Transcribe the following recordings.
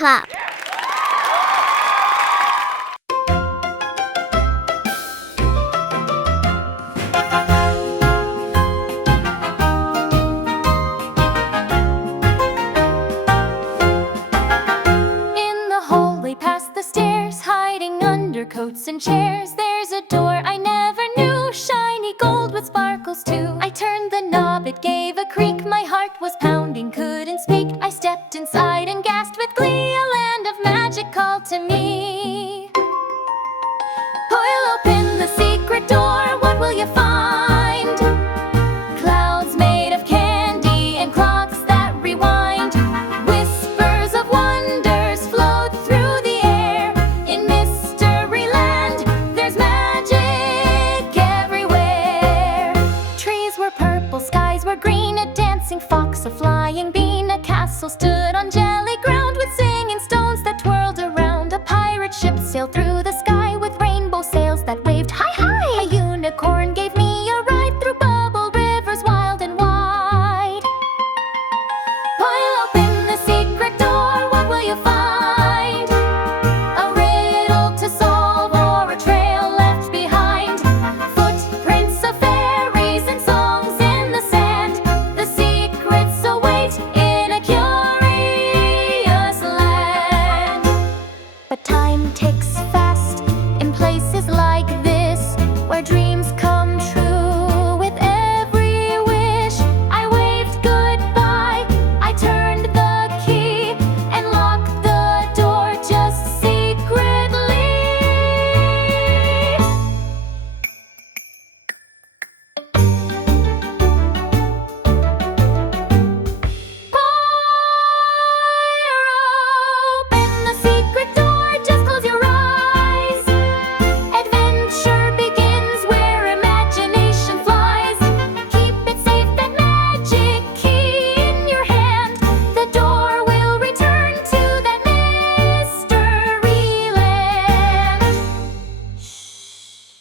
clap. Past the stairs, hiding under coats and chairs. There's a door I never knew, shiny gold with sparkles too. I turned the knob, it gave a creak. My heart was pounding, couldn't speak. I stepped inside and gasped with glee. A land of magic called to me. I'll open the secret door, what will you find? Clouds made of candy and clocks that rewind. Whispers of wonders float through the air. In mystery land, there's magic everywhere. Trees were purple, skies were green. A dancing fox, a flying bean. A castle stood on jelly ground with singing stones that twirled around. A pirate ship sailed through the sky with rainbow sails that waved high, high. A unicorn gave me a ride through bubble rivers wild and wide. I'll open the secret door, what will you find? A riddle to solve or a trail left behind. Footprints of fairies and songs in the sand. The secrets await in a curious land. But time ticks fast in places like this, where dreams come true with every wish. I waved goodbye, I turned the key and locked the door just secretly. Open the secret door, just close your eyes. Adventure begins where imagination flies. Keep it safe, that magic key in your hand. The door will return to that mystery land. Shh.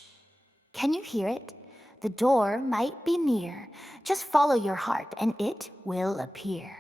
Can you hear it? The door might be near. Just follow your heart and it will appear.